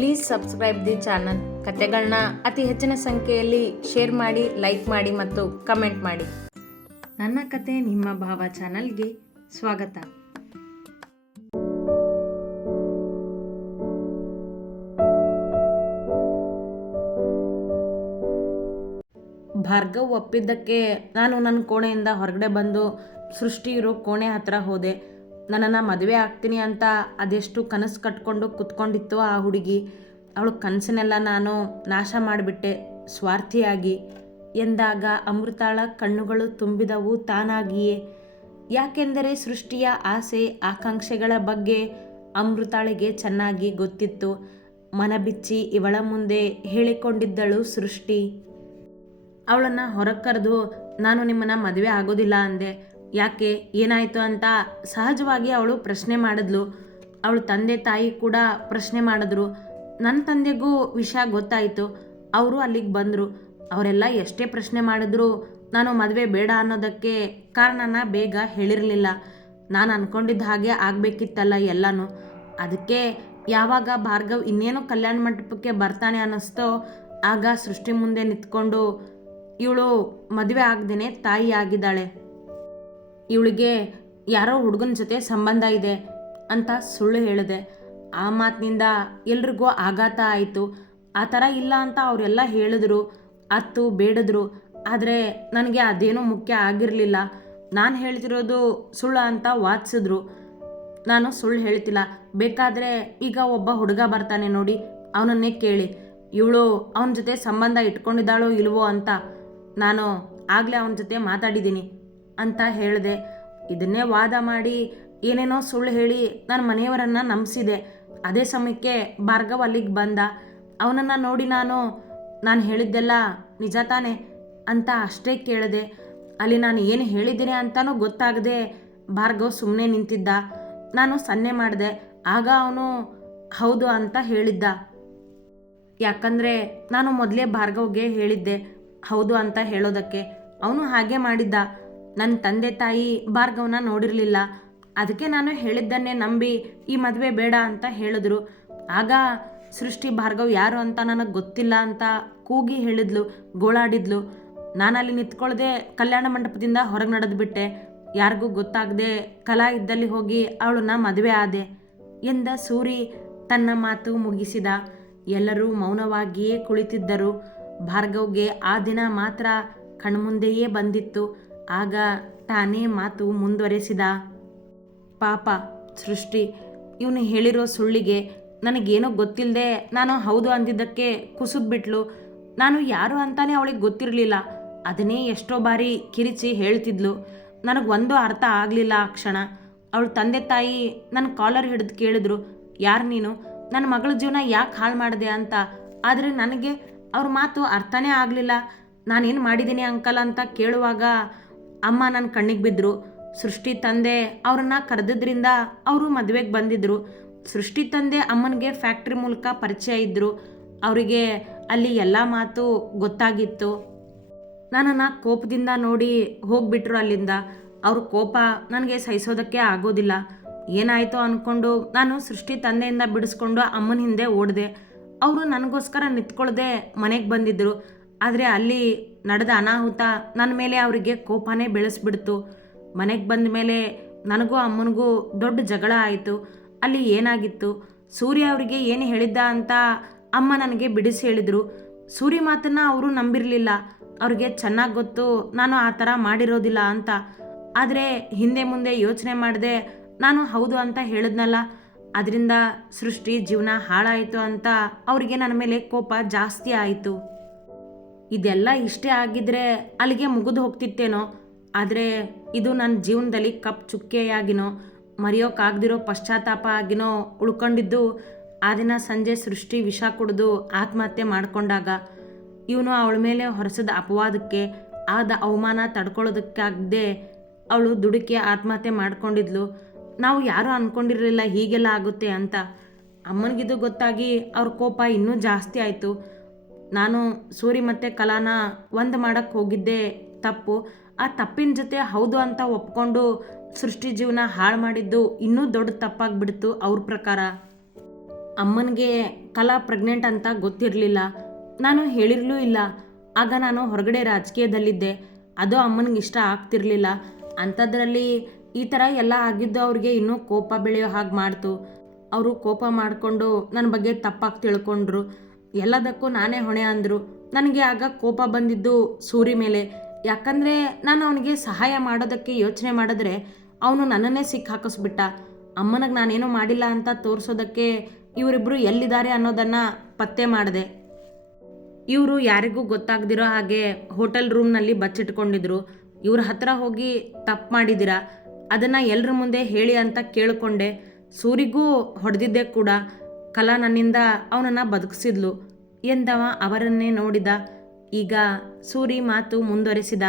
Please subscribe the channel. ಕತೆಗಳನ್ನ ಅತಿ ಹೆಚ್ಚಿನ ಸಂಖ್ಯೆಯಲ್ಲಿ ಶೇರ್ ಮಾಡಿ, ಲೈಕ್ ಮಾಡಿ ಮತ್ತು ಕಮೆಂಟ್ ಮಾಡಿ. ನನ್ನ ಕತೆ ನಿಮ್ಮ ಭಾವ ಚಾನಲ್ಗೆ ಸ್ವಾಗತ. ಭಾರ್ಗವ್ ಒಪ್ಪಿದ್ದಕ್ಕೆ ನಾನು ನನ್ನ ಕೋಣೆಯಿಂದ ಹೊರಗಡೆ ಬಂದು ಸೃಷ್ಟಿ ಇರೋ ಕೋಣೆ ಹತ್ರ ಹೋದೆ. ನನ್ನನ್ನು ಮದುವೆ ಆಗ್ತೀನಿ ಅಂತ ಅದೆಷ್ಟು ಕನಸು ಕಟ್ಕೊಂಡು ಕುತ್ಕೊಂಡಿತ್ತು ಆ ಹುಡುಗಿ. ಅವಳು ಕನಸನ್ನೆಲ್ಲ ನಾನು ನಾಶ ಮಾಡಿಬಿಟ್ಟೆ ಸ್ವಾರ್ಥಿಯಾಗಿ ಎಂದಾಗ ಅಮೃತಾಳ ಕಣ್ಣುಗಳು ತುಂಬಿದವು ತಾನಾಗಿಯೇ. ಯಾಕೆಂದರೆ ಸೃಷ್ಟಿಯ ಆಸೆ ಆಕಾಂಕ್ಷೆಗಳ ಬಗ್ಗೆ ಅಮೃತಾಳಿಗೆ ಚೆನ್ನಾಗಿ ಗೊತ್ತಿತ್ತು. ಮನಬಿಚ್ಚಿ ಇವಳ ಮುಂದೆ ಹೇಳಿಕೊಂಡಿದ್ದಳು ಸೃಷ್ಟಿ. ಅವಳನ್ನು ಹೊರಗೆ ಕರೆದು ನಾನು ನಿಮ್ಮನ್ನು ಮದುವೆ ಆಗೋದಿಲ್ಲ ಅಂದೆ. ಯಾಕೆ, ಏನಾಯಿತು ಅಂತ ಸಹಜವಾಗಿ ಅವಳು ಪ್ರಶ್ನೆ ಮಾಡಿದ್ಲು. ಅವಳ ತಂದೆ ತಾಯಿ ಕೂಡ ಪ್ರಶ್ನೆ ಮಾಡಿದ್ರು. ನನ್ನ ತಂದೆಗೂ ವಿಷಯ ಗೊತ್ತಾಯಿತು. ಅವರು ಅಲ್ಲಿಗೆ ಬಂದರು. ಅವರೆಲ್ಲ ಎಷ್ಟೇ ಪ್ರಶ್ನೆ ಮಾಡಿದ್ರು ನಾನು ಮದುವೆ ಬೇಡ ಅನ್ನೋದಕ್ಕೆ ಕಾರಣನ ಬೇಗ ಹೇಳಿರಲಿಲ್ಲ. ನಾನು ಅಂದ್ಕೊಂಡಿದ್ದ ಹಾಗೆ ಆಗಬೇಕಿತ್ತಲ್ಲ ಎಲ್ಲನೂ. ಅದಕ್ಕೆ ಯಾವಾಗ ಭಾರ್ಗವ್ ಇನ್ನೇನು ಕಲ್ಯಾಣ ಮಂಟಪಕ್ಕೆ ಬರ್ತಾನೆ ಅನ್ನಿಸ್ತೋ ಆಗ ಸೃಷ್ಟಿ ಮುಂದೆ ನಿಂತ್ಕೊಂಡು ಇವಳು ಮದುವೆ ಆಗದೇನೆ ತಾಯಿ ಆಗಿದ್ದಾಳೆ, ಇವಳಿಗೆ ಯಾರೋ ಹುಡುಗನ ಜೊತೆ ಸಂಬಂಧ ಇದೆ ಅಂತ ಸುಳ್ಳು ಹೇಳಿದೆ. ಆ ಮಾತಿನಿಂದ ಎಲ್ರಿಗೂ ಆಘಾತ ಆಯಿತು. ಆ ಥರ ಇಲ್ಲ ಅಂತ ಅವರೆಲ್ಲ ಹೇಳಿದ್ರು, ಅತ್ತು ಬೇಡಿದ್ರು. ಆದರೆ ನನಗೆ ಅದೇನೂ ಮುಖ್ಯ ಆಗಿರಲಿಲ್ಲ. ನಾನು ಹೇಳ್ತಿರೋದು ಸುಳ್ಳು ಅಂತ ವಾದಿಸಿದ್ರು. ನಾನು ಸುಳ್ಳು ಹೇಳ್ತಿಲ್ಲ. ಬೇಕಾದರೆ ಈಗ ಒಬ್ಬ ಹುಡುಗ ಬರ್ತಾನೆ ನೋಡಿ, ಅವನನ್ನೇ ಕೇಳಿ ಇವಳು ಅವನ ಜೊತೆ ಸಂಬಂಧ ಇಟ್ಕೊಂಡಿದ್ದಾಳೋ ಇಲ್ವೋ ಅಂತ. ನಾನು ಆಗಲೇ ಅವನ ಜೊತೆ ಮಾತಾಡಿದ್ದೀನಿ ಅಂತ ಹೇಳಿದೆ. ಇದನ್ನೇ ವಾದ ಮಾಡಿ ಏನೇನೋ ಸುಳ್ಳು ಹೇಳಿ ನನ್ನ ಮನೆಯವರನ್ನು ನಂಬಿಸಿದೆ. ಅದೇ ಸಮಯಕ್ಕೆ ಭಾರ್ಗವ್ ಅಲ್ಲಿಗೆ ಬಂದ. ಅವನನ್ನು ನೋಡಿ ನಾನು ಹೇಳಿದ್ದೆಲ್ಲ ನಿಜ ತಾನೆ ಅಂತ ಅಷ್ಟೇ ಕೇಳಿದೆ. ಅಲ್ಲಿ ನಾನು ಏನು ಹೇಳಿದ್ದೀನಿ ಅಂತಲೂ ಗೊತ್ತಾಗದೆ ಭಾರ್ಗವ್ ಸುಮ್ಮನೆ ನಿಂತಿದ್ದ. ನಾನು ಸನ್ನೆ ಮಾಡಿದೆ. ಆಗ ಅವನು ಹೌದು ಅಂತ ಹೇಳಿದ್ದ. ಯಾಕಂದರೆ ನಾನು ಮೊದಲೇ ಭಾರ್ಗವ್ಗೆ ಹೇಳಿದ್ದೆ ಹೌದು ಅಂತ ಹೇಳೋದಕ್ಕೆ. ಅವನು ಹಾಗೆ ಮಾಡಿದ್ದ. ನನ್ನ ತಂದೆ ತಾಯಿ ಭಾರ್ಗವ್ನ ನೋಡಿರಲಿಲ್ಲ. ಅದಕ್ಕೆ ನಾನು ಹೇಳಿದ್ದನ್ನೇ ನಂಬಿ ಈ ಮದುವೆ ಬೇಡ ಅಂತ ಹೇಳಿದ್ರು. ಆಗ ಸೃಷ್ಟಿ ಭಾರ್ಗವ್ ಯಾರು ಅಂತ ನನಗೆ ಗೊತ್ತಿಲ್ಲ ಅಂತ ಕೂಗಿ ಹೇಳಿದ್ಲು, ಗೋಳಾಡಿದ್ಲು. ನಾನಲ್ಲಿ ನಿಂತ್ಕೊಳ್ದೆ ಕಲ್ಯಾಣ ಮಂಟಪದಿಂದ ಹೊರಗೆ ನಡೆದ್ಬಿಟ್ಟೆ. ಯಾರಿಗೂ ಗೊತ್ತಾಗದೆ ಕಲಾ ಇದ್ದಲ್ಲಿ ಹೋಗಿ ಅವಳನ್ನ ಮದುವೆ ಆದೆ ಎಂದ ಸೂರಿ ತನ್ನ ಮಾತು ಮುಗಿಸಿದ. ಎಲ್ಲರೂ ಮೌನವಾಗಿಯೇ ಕುಳಿತಿದ್ದರು. ಭಾರ್ಗವ್ಗೆ ಆ ದಿನ ಮಾತ್ರ ಕಣ್ಮುಂದೆಯೇ ಬಂದಿತ್ತು. ಆಗ ತಾನೇ ಮಾತು ಮುಂದುವರೆಸಿದ. ಪಾಪ ಸೃಷ್ಟಿ, ಇವನು ಹೇಳಿರೋ ಸುಳ್ಳಿಗೆ ನನಗೇನೋ ಗೊತ್ತಿಲ್ಲದೆ ನಾನು ಹೌದು ಅಂದಿದ್ದಕ್ಕೆ ಕುಸಿದ್ಬಿಟ್ಲು. ನಾನು ಯಾರು ಅಂತಾನೆ ಅವಳಿಗೆ ಗೊತ್ತಿರಲಿಲ್ಲ. ಅದನ್ನೇ ಎಷ್ಟೋ ಬಾರಿ ಕಿರಿಚಿ ಹೇಳ್ತಿದ್ಲು. ನನಗೊಂದು ಅರ್ಥ ಆಗಲಿಲ್ಲ ಆ ಕ್ಷಣ. ಅವಳ ತಂದೆ ತಾಯಿ ನನ್ನ ಕಾಲರ್ ಹಿಡಿದು ಕೇಳಿದ್ರು, ಯಾರು ನೀನು, ನನ್ನ ಮಗಳ ಜೀವನ ಯಾಕೆ ಹಾಳು ಮಾಡಿದೆ ಅಂತ. ಆದರೆ ನನಗೆ ಅವ್ರ ಮಾತು ಅರ್ಥನೇ ಆಗಲಿಲ್ಲ. ನಾನೇನು ಮಾಡಿದ್ದೀನಿ ಅಂಕಲ್ ಅಂತ ಕೇಳುವಾಗ ಅಮ್ಮ ನನ್ನ ಕಣ್ಣಿಗೆ ಬಿದ್ದರು. ಸೃಷ್ಟಿ ತಂದೆ ಅವ್ರನ್ನ ಕರೆದಿದ್ರಿಂದ ಅವರು ಮದುವೆಗೆ ಬಂದಿದ್ದರು. ಸೃಷ್ಟಿ ತಂದೆ ಅಮ್ಮನಿಗೆ ಫ್ಯಾಕ್ಟ್ರಿ ಮೂಲಕ ಪರಿಚಯ ಇದ್ದರು. ಅವರಿಗೆ ಅಲ್ಲಿ ಎಲ್ಲ ಮಾತು ಗೊತ್ತಾಗಿತ್ತು. ನನ್ನನ್ನು ಕೋಪದಿಂದ ನೋಡಿ ಹೋಗ್ಬಿಟ್ರು ಅಲ್ಲಿಂದ. ಅವ್ರ ಕೋಪ ನನಗೆ ಸಹಿಸೋದಕ್ಕೆ ಆಗೋದಿಲ್ಲ. ಏನಾಯಿತೋ ಅಂದ್ಕೊಂಡು ನಾನು ಸೃಷ್ಟಿ ತಂದೆಯಿಂದ ಬಿಡಿಸ್ಕೊಂಡು ಅಮ್ಮನ ಹಿಂದೆ ಓಡಿದೆ. ಅವರು ನನಗೋಸ್ಕರ ನಿಂತ್ಕೊಳ್ದೆ ಮನೆಗೆ ಬಂದಿದ್ದರು. ಆದರೆ ಅಲ್ಲಿ ನಡೆದ ಅನಾಹುತ ನನ್ನ ಮೇಲೆ ಅವರಿಗೆ ಕೋಪನೇ ಬೆಳೆಸ್ಬಿಡ್ತು. ಮನೆಗೆ ಬಂದ ಮೇಲೆ ನನಗೂ ಅಮ್ಮನಿಗೂ ದೊಡ್ಡ ಜಗಳ ಆಯಿತು. ಅಲ್ಲಿ ಏನಾಗಿತ್ತು, ಸೂರ್ಯ ಅವರಿಗೆ ಏನು ಹೇಳಿದ್ದ ಅಂತ ಅಮ್ಮ ನನಗೆ ಬಿಡಿಸಿ ಹೇಳಿದರು. ಸೂರ್ಯ ಮಾತನ್ನು ಅವರು ನಂಬಿರಲಿಲ್ಲ. ಅವ್ರಿಗೆ ಚೆನ್ನಾಗಿ ಗೊತ್ತು ನಾನು ಆ ಥರ ಮಾಡಿರೋದಿಲ್ಲ ಅಂತ. ಆದರೆ ಹಿಂದೆ ಮುಂದೆ ಯೋಚನೆ ಮಾಡದೆ ನಾನು ಹೌದು ಅಂತ ಹೇಳಿದ್ನಲ್ಲ, ಅದರಿಂದ ಸೃಷ್ಟಿ ಜೀವನ ಹಾಳಾಯಿತು ಅಂತ ಅವರಿಗೆ ನನ್ನ ಮೇಲೆ ಕೋಪ ಜಾಸ್ತಿ ಆಯಿತು. ಇದೆಲ್ಲ ಇಷ್ಟೇ ಆಗಿದ್ರೆ ಅಲ್ಲಿಗೆ ಮುಗಿದು ಹೋಗ್ತಿತ್ತೇನೋ. ಆದರೆ ಇದು ನನ್ನ ಜೀವನದಲ್ಲಿ ಕಪ್ ಚುಕ್ಕೆಯಾಗಿನೋ ಮರೆಯೋಕ್ಕಾಗದಿರೋ ಪಶ್ಚಾತ್ತಾಪ ಆಗಿನೋ ಉಳ್ಕೊಂಡಿದ್ದು ಆ ದಿನ ಸಂಜೆ ಸೃಷ್ಟಿ ವಿಷ ಕುಡಿದು ಆತ್ಮಹತ್ಯೆ ಮಾಡಿಕೊಂಡಾಗ. ಇವನು ಅವಳ ಮೇಲೆ ಹೊರಸಿದ ಅಪವಾದಕ್ಕೆ ಆದ ಅವಮಾನ ತಡ್ಕೊಳ್ಳೋದಕ್ಕಾಗದೆ ಅವಳು ದುಡುಕಿ ಆತ್ಮಹತ್ಯೆ ಮಾಡ್ಕೊಂಡಿದ್ಲು. ನಾವು ಯಾರೂ ಅಂದ್ಕೊಂಡಿರಲಿಲ್ಲ ಹೀಗೆಲ್ಲ ಆಗುತ್ತೆ ಅಂತ. ಅಮ್ಮನಿಗಿದು ಗೊತ್ತಾಗಿ ಅವ್ರ ಕೋಪ ಇನ್ನೂ ಜಾಸ್ತಿ ಆಯಿತು. ನಾನು ಸೂರಿ ಮತ್ತು ಕಲಾನ ಒಂದು ಮಾಡೋಕ್ಕೆ ಹೋಗಿದ್ದೆ ತಪ್ಪು. ಆ ತಪ್ಪಿನ ಜೊತೆ ಹೌದು ಅಂತ ಒಪ್ಕೊಂಡು ಸೃಷ್ಟಿ ಜೀವನ ಹಾಳು ಮಾಡಿದ್ದು ಇನ್ನೂ ದೊಡ್ಡ ತಪ್ಪಾಗಿಬಿಡ್ತು ಅವ್ರ ಪ್ರಕಾರ. ಅಮ್ಮನಿಗೆ ಕಲಾ ಪ್ರೆಗ್ನೆಂಟ್ ಅಂತ ಗೊತ್ತಿರಲಿಲ್ಲ. ನಾನು ಹೇಳಿರಲೂ ಇಲ್ಲ. ಆಗ ನಾನು ಹೊರಗಡೆ ರಾಜಕೀಯದಲ್ಲಿದ್ದೆ. ಅದು ಅಮ್ಮನಿಗೆ ಇಷ್ಟ ಆಗ್ತಿರಲಿಲ್ಲ. ಅಂಥದ್ರಲ್ಲಿ ಈ ಥರ ಎಲ್ಲ ಆಗಿದ್ದು ಅವ್ರಿಗೆ ಇನ್ನೂ ಕೋಪ ಬೆಳೆಯೋ ಹಾಗೆ ಮಾಡ್ತು. ಅವರು ಕೋಪ ಮಾಡಿಕೊಂಡು ನನ್ನ ಬಗ್ಗೆ ತಪ್ಪಾಗಿ ತಿಳ್ಕೊಂಡ್ರು. ಎಲ್ಲದಕ್ಕೂ ನಾನೇ ಹೊಣೆ ಅಂದರು. ನನಗೆ ಆಗ ಕೋಪ ಬಂದಿದ್ದು ಸೂರಿ ಮೇಲೆ. ಯಾಕಂದರೆ ನಾನು ಅವನಿಗೆ ಸಹಾಯ ಮಾಡೋದಕ್ಕೆ ಯೋಚನೆ ಮಾಡಿದ್ರೆ ಅವನು ನನ್ನನ್ನೇ ಸಿಕ್ಕಿ ಹಾಕಿಸ್ಬಿಟ್ಟ. ಅಮ್ಮನಿಗೆ ನಾನೇನು ಮಾಡಿಲ್ಲ ಅಂತ ತೋರಿಸೋದಕ್ಕೆ ಇವರಿಬ್ಬರು ಎಲ್ಲಿದ್ದಾರೆ ಅನ್ನೋದನ್ನು ಪತ್ತೆ ಮಾಡಿದೆ. ಇವರು ಯಾರಿಗೂ ಗೊತ್ತಾಗ್ದಿರೋ ಹಾಗೆ ಹೋಟೆಲ್ ರೂಮ್ನಲ್ಲಿ ಬಚ್ಚಿಟ್ಕೊಂಡಿದ್ರು. ಇವ್ರ ಹತ್ರ ಹೋಗಿ ತಪ್ಪು ಮಾಡಿದ್ದೀರಾ, ಅದನ್ನು ಎಲ್ಲರ ಮುಂದೆ ಹೇಳಿ ಅಂತ ಕೇಳಿಕೊಂಡೆ. ಸೂರಿಗೂ ಹೊಡೆದಿದ್ದೆ ಕೂಡ. ಕಲಾ ನನ್ನಿಂದ ಅವನನ್ನು ಬದುಕಿಸಿದ್ಲು ಎಂದವ ಅವರನ್ನೇ ನೋಡಿದ. ಈಗ ಸೂರಿ ಮಾತು ಮುಂದುವರಿಸಿದ.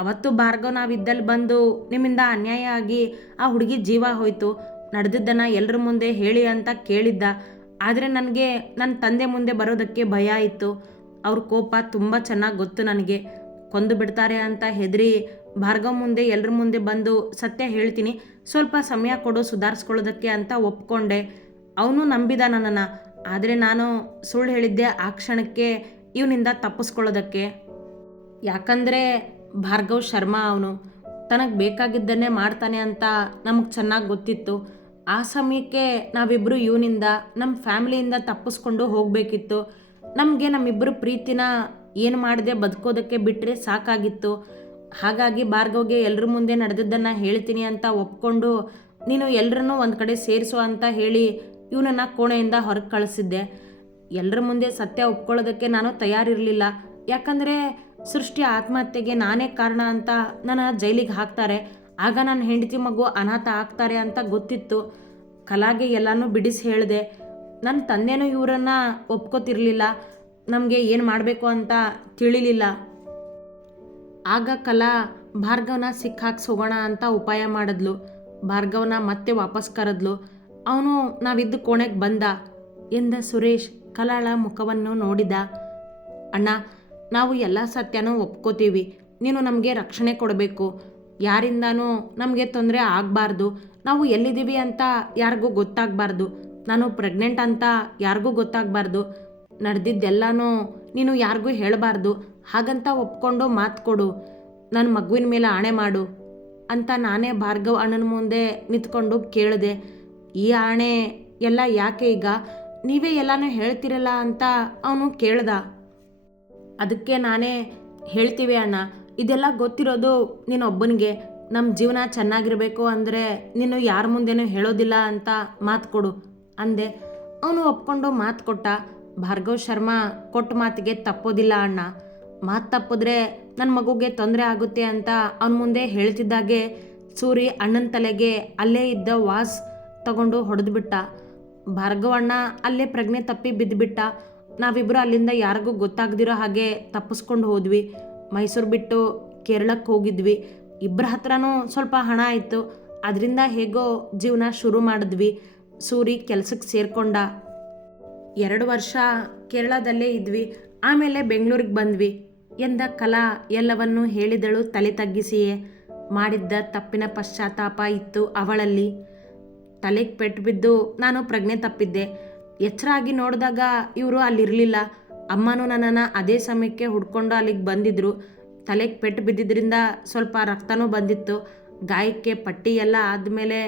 ಅವತ್ತು ಭಾರ್ಗವ್ ನಾವಿದ್ದಲ್ಲಿ ಬಂದು ನಿಮ್ಮಿಂದ ಅನ್ಯಾಯ ಆಗಿ ಆ ಹುಡುಗಿ ಜೀವ ಹೋಯಿತು. ನಡೆದಿದ್ದನ್ನು ಎಲ್ಲರ ಮುಂದೆ ಹೇಳಿ ಅಂತ ಕೇಳಿದ್ದ. ಆದರೆ ನನಗೆ ನನ್ನ ತಂದೆ ಮುಂದೆ ಬರೋದಕ್ಕೆ ಭಯ ಇತ್ತು. ಅವ್ರ ಕೋಪ ತುಂಬ ಚೆನ್ನಾಗಿ ಗೊತ್ತು ನನಗೆ. ಕೊಂದು ಬಿಡ್ತಾರೆ ಅಂತ ಹೆದರಿ ಭಾರ್ಗವ್ ಮುಂದೆ ಎಲ್ಲರ ಮುಂದೆ ಬಂದು ಸತ್ಯ ಹೇಳ್ತೀನಿ, ಸ್ವಲ್ಪ ಸಮಯ ಕೊಡು ಸುಧಾರಿಸ್ಕೊಳ್ಳೋದಕ್ಕೆ ಅಂತ ಒಪ್ಕೊಂಡೆ. ಅವನು ನಂಬಿದ ನನ್ನನ್ನು. ಆದರೆ ನಾನು ಸುಳ್ಳು ಹೇಳಿದ್ದೆ ಆ ಕ್ಷಣಕ್ಕೆ ಇವನಿಂದ ತಪ್ಪಿಸ್ಕೊಳ್ಳೋದಕ್ಕೆ. ಯಾಕಂದರೆ ಭಾರ್ಗವ್ ಶರ್ಮಾ ಅವನು ತನಗೆ ಬೇಕಾಗಿದ್ದನ್ನೇ ಮಾಡ್ತಾನೆ ಅಂತ ನಮಗೆ ಚೆನ್ನಾಗಿ ಗೊತ್ತಿತ್ತು. ಆ ಸಮಯಕ್ಕೆ ನಾವಿಬ್ಬರು ಇವನಿಂದ ನಮ್ಮ ಫ್ಯಾಮಿಲಿಯಿಂದ ತಪ್ಪಿಸ್ಕೊಂಡು ಹೋಗಬೇಕಿತ್ತು. ನಮಗೆ ನಮ್ಮಿಬ್ಬರು ಪ್ರೀತಿನ ಏನು ಮಾಡದೆ ಬದುಕೋದಕ್ಕೆ ಬಿಟ್ಟರೆ ಸಾಕಾಗಿತ್ತು. ಹಾಗಾಗಿ ಭಾರ್ಗವ್ಗೆ ಎಲ್ಲರ ಮುಂದೆ ನಡೆದದ್ದನ್ನು ಹೇಳ್ತೀನಿ ಅಂತ ಒಪ್ಕೊಂಡು ನೀನು ಎಲ್ಲರನ್ನೂ ಒಂದು ಕಡೆ ಸೇರಿಸು ಅಂತ ಹೇಳಿ ಇವನನ್ನು ಕೋಣೆಯಿಂದ ಹೊರಗೆ ಕಳಿಸಿದ್ದೆ. ಎಲ್ಲರ ಮುಂದೆ ಸತ್ಯ ಒಪ್ಕೊಳ್ಳೋದಕ್ಕೆ ನಾನು ತಯಾರಿರಲಿಲ್ಲ. ಯಾಕಂದರೆ ಸೃಷ್ಟಿ ಆತ್ಮಹತ್ಯೆಗೆ ನಾನೇ ಕಾರಣ ಅಂತ ನನ್ನ ಜೈಲಿಗೆ ಹಾಕ್ತಾರೆ. ಆಗ ನನ್ನ ಹೆಂಡತಿ ಮಗು ಅನಾಥ ಆಗ್ತಾರೆ ಅಂತ ಗೊತ್ತಿತ್ತು. ಕಲಾಗೆ ಎಲ್ಲನೂ ಬಿಡಿಸಿ ಹೇಳಿದೆ. ನನ್ನ ತಂದೆನೂ ಇವರನ್ನು ಒಪ್ಕೋತಿರ್ಲಿಲ್ಲ. ನಮಗೆ ಏನು ಮಾಡಬೇಕು ಅಂತ ತಿಳಿಲಿಲ್ಲ. ಆಗ ಕಲಾ ಭಾರ್ಗವ್ನ ಸಿಕ್ಕಾಕ್ಸಿ ಹೋಗೋಣ ಅಂತ ಉಪಾಯ ಮಾಡಿದ್ಲು. ಭಾರ್ಗವ್ನ ಮತ್ತೆ ವಾಪಸ್ ಕರೆದ್ಲು. ಅವನು ನಾವಿದ್ದು ಕೋಣೆಗೆ ಬಂದ ಎಂದ ಸುರೇಶ್ ಕಲಾಳ ಮುಖವನ್ನು ನೋಡಿದ. ಅಣ್ಣ, ನಾವು ಎಲ್ಲ ಸತ್ಯನೂ ಒಪ್ಕೋತೀವಿ. ನೀನು ನಮಗೆ ರಕ್ಷಣೆ ಕೊಡಬೇಕು. ಯಾರಿಂದನೂ ನಮಗೆ ತೊಂದರೆ ಆಗಬಾರ್ದು. ನಾವು ಎಲ್ಲಿದ್ದೀವಿ ಅಂತ ಯಾರಿಗೂ ಗೊತ್ತಾಗಬಾರ್ದು. ನಾನು ಪ್ರೆಗ್ನೆಂಟ್ ಅಂತ ಯಾರಿಗೂ ಗೊತ್ತಾಗಬಾರ್ದು. ನಡೆದಿದ್ದೆಲ್ಲನೂ ನೀನು ಯಾರಿಗೂ ಹೇಳಬಾರ್ದು. ಹಾಗಂತ ಒಪ್ಕೊಂಡು ಮಾತು ಕೊಡು. ನನ್ನ ಮಗುವಿನ ಮೇಲೆ ಆಣೆ ಮಾಡು ಅಂತ ನಾನೇ ಭಾರ್ಗವ್ ಅಣ್ಣನ ಮುಂದೆ ನಿಂತ್ಕೊಂಡು ಕೇಳಿದೆ. ಈ ಆಣೆ ಎಲ್ಲ ಯಾಕೆ ಈಗ? ನೀವೇ ಎಲ್ಲನೂ ಹೇಳ್ತಿರಲ್ಲ ಅಂತ ಅವನು ಕೇಳ್ದ. ಅದಕ್ಕೆ ನಾನೇ ಹೇಳ್ತೀವಿ ಅಣ್ಣ, ಇದೆಲ್ಲ ಗೊತ್ತಿರೋದು ನೀನೊಬ್ಬನಿಗೆ. ನಮ್ಮ ಜೀವನ ಚೆನ್ನಾಗಿರಬೇಕು ಅಂದರೆ ನೀನು ಯಾರ ಮುಂದೆನೂ ಹೇಳೋದಿಲ್ಲ ಅಂತ ಮಾತು ಕೊಡು ಅಂದೆ. ಅವನು ಒಪ್ಕೊಂಡು ಮಾತು ಕೊಟ್ಟ. ಭಾರ್ಗವ್ ಶರ್ಮಾ ಕೊಟ್ಟ ಮಾತಿಗೆ ತಪ್ಪೋದಿಲ್ಲ ಅಣ್ಣ. ಮಾತು ತಪ್ಪಿದ್ರೆ ನನ್ನ ಮಗುಗೆ ತೊಂದರೆ ಆಗುತ್ತೆ ಅಂತ ಅವನ ಮುಂದೆ ಹೇಳ್ತಿದ್ದಾಗೆ ಸೂರಿ ಅಣ್ಣನ ತಲೆಗೆ ಅಲ್ಲೇ ಇದ್ದ ವಾಸ್ ತಗೊಂಡು ಹೊಡೆದ್ಬಿಟ್ಟ. ಭಾರ್ಗವ್ ಅಣ್ಣ ಅಲ್ಲೇ ಪ್ರಜ್ಞೆ ತಪ್ಪಿ ಬಿದ್ದುಬಿಟ್ಟ. ನಾವಿಬ್ಬರು ಅಲ್ಲಿಂದ ಯಾರಿಗೂ ಗೊತ್ತಾಗದಿರೋ ಹಾಗೆ ತಪ್ಪಿಸ್ಕೊಂಡು ಹೋದ್ವಿ. ಮೈಸೂರು ಬಿಟ್ಟು ಕೇರಳಕ್ಕೆ ಹೋಗಿದ್ವಿ. ಇಬ್ಬರ ಹತ್ರನೂ ಸ್ವಲ್ಪ ಹಣ ಆಯಿತು. ಅದರಿಂದ ಹೇಗೋ ಜೀವನ ಶುರು ಮಾಡಿದ್ವಿ. ಸೂರಿ ಕೆಲಸಕ್ಕೆ ಸೇರಿಕೊಂಡ. 2 ವರ್ಷ ಕೇರಳದಲ್ಲೇ ಇದ್ವಿ. ಆಮೇಲೆ ಬೆಂಗಳೂರಿಗೆ ಬಂದ್ವಿ ಎಂದ ಕಲಾ ಎಲ್ಲವನ್ನೂ ಹೇಳಿದಳು ತಲೆ ತಗ್ಗಿಸಿಯೇ. ಮಾಡಿದ್ದ ತಪ್ಪಿನ ಪಶ್ಚಾತ್ತಾಪ ಇತ್ತು ಅವಳಲ್ಲಿ. ತಲೆಗೆ ಪೆಟ್ಟು ಬಿದ್ದು ನಾನು ಪ್ರಜ್ಞೆ ತಪ್ಪಿದ್ದೆ. ಎಚ್ಚರ ಆಗಿ ನೋಡಿದಾಗ ಇವರು ಅಲ್ಲಿರಲಿಲ್ಲ. ಅಮ್ಮನೂ ನನ್ನನ್ನು ಅದೇ ಸಮಯಕ್ಕೆ ಹುಡ್ಕೊಂಡು ಅಲ್ಲಿಗೆ ಬಂದಿದ್ದರು. ತಲೆಗೆ ಪೆಟ್ಟು ಬಿದ್ದಿದ್ದರಿಂದ ಸ್ವಲ್ಪ ರಕ್ತನೂ ಬಂದಿತ್ತು. ಗಾಯಕ್ಕೆ ಪಟ್ಟಿ ಎಲ್ಲ ಆದಮೇಲೆ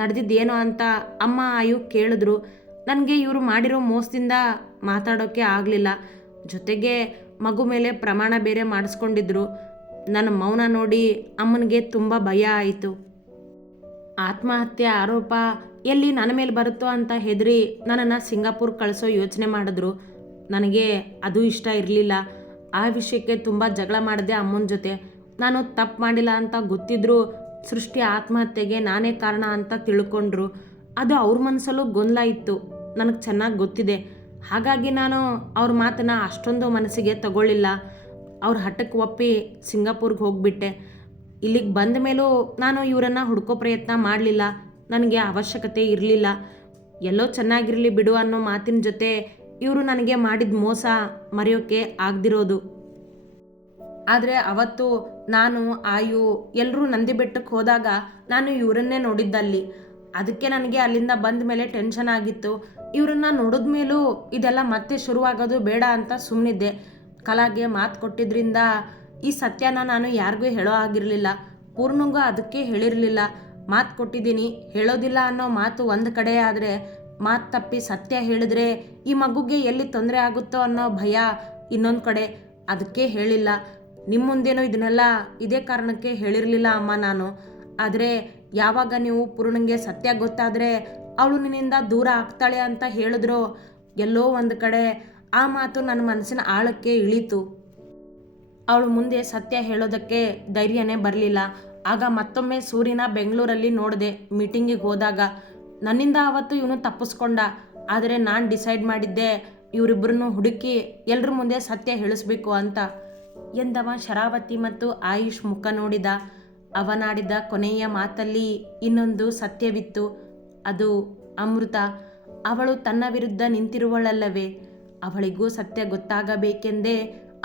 ನಡೆದಿದ್ದೇನೋ ಅಂತ ಅಮ್ಮ ಆಯು ಕೇಳಿದ್ರು. ನನಗೆ ಇವರು ಮಾಡಿರೋ ಮೋಸದಿಂದ ಮಾತಾಡೋಕ್ಕೆ ಆಗಲಿಲ್ಲ. ಜೊತೆಗೆ ಮಗು ಮೇಲೆ ಪ್ರಮಾಣ ಬೇರೆ ಮಾಡಿಸ್ಕೊಂಡಿದ್ರು. ನನ್ನ ಮೌನ ನೋಡಿ ಅಮ್ಮನಿಗೆ ತುಂಬ ಭಯ ಆಯಿತು. ಆತ್ಮಹತ್ಯೆ ಆರೋಪ ಎಲ್ಲಿ ನನ್ನ ಮೇಲೆ ಬರುತ್ತೋ ಅಂತ ಹೆದರಿ ನನ್ನನ್ನು ಸಿಂಗಾಪುರ್ ಕಳಿಸೋ ಯೋಚನೆ ಮಾಡಿದ್ರು. ನನಗೆ ಅದು ಇಷ್ಟ ಇರಲಿಲ್ಲ. ಆ ವಿಷಯಕ್ಕೆ ತುಂಬ ಜಗಳ ಮಾಡಿದೆ ಅಮ್ಮನ ಜೊತೆ. ನಾನು ತಪ್ಪು ಮಾಡಿಲ್ಲ ಅಂತ ಗೊತ್ತಿದ್ರೂ ಸೃಷ್ಟಿ ಆತ್ಮಹತ್ಯೆಗೆ ನಾನೇ ಕಾರಣ ಅಂತ ತಿಳ್ಕೊಂಡ್ರು. ಅದು ಅವ್ರ ಮನಸ್ಸಲ್ಲೂ ಗೊಂದಲ ಇತ್ತು, ನನಗೆ ಚೆನ್ನಾಗಿ ಗೊತ್ತಿದೆ. ಹಾಗಾಗಿ ನಾನು ಅವ್ರ ಮಾತನ್ನು ಅಷ್ಟೊಂದು ಮನಸ್ಸಿಗೆ ತಗೊಳ್ಳಿಲ್ಲ. ಅವ್ರ ಹಠಕ್ಕೆ ಒಪ್ಪಿ ಸಿಂಗಾಪುರ್ಗೆ ಹೋಗಿಬಿಟ್ಟೆ. ಇಲ್ಲಿಗೆ ಬಂದ ಮೇಲೂ ನಾನು ಇವರನ್ನು ಹುಡ್ಕೋ ಪ್ರಯತ್ನ ಮಾಡಲಿಲ್ಲ. ನನಗೆ ಅವಶ್ಯಕತೆ ಇರಲಿಲ್ಲ. ಎಲ್ಲೋ ಚೆನ್ನಾಗಿರಲಿ ಬಿಡು ಅನ್ನೋ ಮಾತಿನ ಜೊತೆ ಇವರು ನನಗೆ ಮಾಡಿದ ಮೋಸ ಮರೆಯೋಕ್ಕೆ ಆಗದಿರೋದು. ಆದರೆ ಅವತ್ತು ನಾನು ಆಯು ಎಲ್ಲರೂ ನಂದಿ ಬೆಟ್ಟಕ್ಕೆ ಹೋದಾಗ ನಾನು ಇವರನ್ನೇ ನೋಡಿದ್ದಲ್ಲಿ. ಅದಕ್ಕೆ ನನಗೆ ಅಲ್ಲಿಂದ ಬಂದ ಮೇಲೆ ಟೆನ್ಷನ್ ಆಗಿತ್ತು. ಇವ್ರನ್ನ ನೋಡಿದ ಮೇಲೂ ಇದೆಲ್ಲ ಮತ್ತೆ ಶುರುವಾಗೋದು ಬೇಡ ಅಂತ ಸುಮ್ಮನಿದ್ದೆ. ಕಲಾಗೆ ಮಾತು ಕೊಟ್ಟಿದ್ರಿಂದ ಈ ಸತ್ಯನ ನಾನು ಯಾರಿಗೂ ಹೇಳೋ ಆಗಿರಲಿಲ್ಲ. ಪೂರ್ಣಂಗೂ ಅದಕ್ಕೆ ಹೇಳಿರಲಿಲ್ಲ. ಮಾತು ಕೊಟ್ಟಿದ್ದೀನಿ, ಹೇಳೋದಿಲ್ಲ ಅನ್ನೋ ಮಾತು ಒಂದು ಕಡೆ ಆದರೆ, ಮಾತು ತಪ್ಪಿ ಸತ್ಯ ಹೇಳಿದ್ರೆ ಈ ಮಗುಗೆ ಎಲ್ಲಿ ತೊಂದರೆ ಆಗುತ್ತೋ ಅನ್ನೋ ಭಯ ಇನ್ನೊಂದು ಕಡೆ. ಅದಕ್ಕೆ ಹೇಳಿಲ್ಲ. ನಿಮ್ಮ ಮುಂದೇನೋ ಇದನ್ನೆಲ್ಲ ಇದೇ ಕಾರಣಕ್ಕೆ ಹೇಳಿರಲಿಲ್ಲ ಅಮ್ಮ ನಾನು. ಆದರೆ ಯಾವಾಗ ನೀವು ಪೂರ್ಣಂಗೆ ಸತ್ಯ ಗೊತ್ತಾದರೆ ಅವಳು ನಿನ್ನಿಂದ ದೂರ ಆಗ್ತಾಳೆ ಅಂತ ಹೇಳಿದ್ರು, ಎಲ್ಲೋ ಒಂದು ಕಡೆ ಆ ಮಾತು ನನ್ನ ಮನಸ್ಸಿನ ಆಳಕ್ಕೆ ಇಳೀತು. ಅವಳು ಮುಂದೆ ಸತ್ಯ ಹೇಳೋದಕ್ಕೆ ಧೈರ್ಯನೇ ಬರಲಿಲ್ಲ. ಆಗ ಮತ್ತೊಮ್ಮೆ ಸೂರ್ಯನ ಬೆಂಗಳೂರಲ್ಲಿ ನೋಡಿದೆ ಮೀಟಿಂಗಿಗೆ ಹೋದಾಗ. ನನ್ನಿಂದ ಅವತ್ತು ಇವನು ತಪ್ಪಿಸ್ಕೊಂಡ. ಆದರೆ ನಾನು ಡಿಸೈಡ್ ಮಾಡಿದ್ದೆ ಇವರಿಬ್ಬರನ್ನು ಹುಡುಕಿ ಎಲ್ಲರ ಮುಂದೆ ಸತ್ಯ ಹೇಳಿಸ್ಬೇಕು ಅಂತ ಎಂದವ ಶರಾವತಿ ಮತ್ತು ಆಯುಷ್ ಮುಖ ನೋಡಿದ. ಅವನಾಡಿದ ಕೊನೆಯ ಮಾತಲ್ಲಿ ಇನ್ನೊಂದು ಸತ್ಯವಿತ್ತು. ಅದು ಅಮೃತ. ಅವಳು ತನ್ನ ವಿರುದ್ಧ ನಿಂತಿರುವಳಲ್ಲವೇ. ಅವಳಿಗೂ ಸತ್ಯ ಗೊತ್ತಾಗಬೇಕೆಂದೇ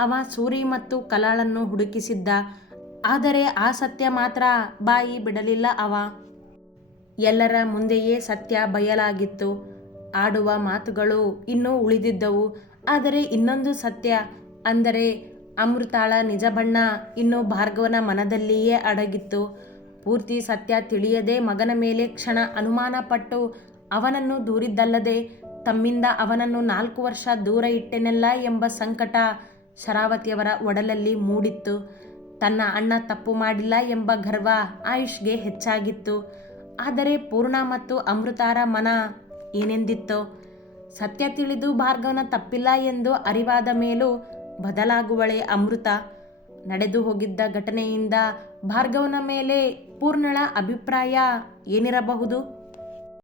ಅವ ಸೂರಿ ಮತ್ತು ಕಲಾಳನ್ನು ಹುಡುಕಿಸಿದ್ದ. ಆದರೆ ಆ ಸತ್ಯ ಮಾತ್ರ ಬಾಯಿ ಬಿಡಲಿಲ್ಲ ಅವ. ಎಲ್ಲರ ಮುಂದೆಯೇ ಸತ್ಯ ಬಯಲಾಗಿತ್ತು. ಆಡುವ ಮಾತುಗಳು ಇನ್ನೂ ಉಳಿದಿದ್ದವು. ಆದರೆ ಇನ್ನೊಂದು ಸತ್ಯ ಅಂದರೆ ಅಮೃತಾಳ ನಿಜ ಬಣ್ಣ ಇನ್ನೂ ಭಾರ್ಗವನ ಮನದಲ್ಲಿಯೇ ಅಡಗಿತ್ತು. ಪೂರ್ತಿ ಸತ್ಯ ತಿಳಿಯದೆ ಮಗನ ಮೇಲೆ ಕ್ಷಣ ಅನುಮಾನ ಪಟ್ಟು ಅವನನ್ನು ದೂರಿದ್ದಲ್ಲದೆ ತಮ್ಮಿಂದ ಅವನನ್ನು 4 ವರ್ಷ ದೂರ ಇಟ್ಟೆನಲ್ಲ ಎಂಬ ಸಂಕಟ ಶರಾವತಿಯವರ ಒಡಲಲ್ಲಿ ಮೂಡಿತ್ತು. ತನ್ನ ಅಣ್ಣ ತಪ್ಪು ಮಾಡಿಲ್ಲ ಎಂಬ ಗರ್ವ ಆಯುಷ್ಗೆ ಹೆಚ್ಚಾಗಿತ್ತು. ಆದರೆ ಪೂರ್ಣ ಮತ್ತು ಅಮೃತಾರ ಮನ ಏನೆಂದಿತ್ತೋ. ಸತ್ಯ ತಿಳಿದು ಭಾರ್ಗವನ ತಪ್ಪಿಲ್ಲ ಎಂದು ಅರಿವಾದ ಮೇಲೂ ಬದಲಾಗುವಳೆ ಅಮೃತ. ನಡೆದು ಹೋಗಿದ್ದ ಘಟನೆಯಿಂದ ಭಾರ್ಗವನ ಮೇಲೆ ಪೂರ್ಣಳ ಅಭಿಪ್ರಾಯ ಏನಿರಬಹುದು?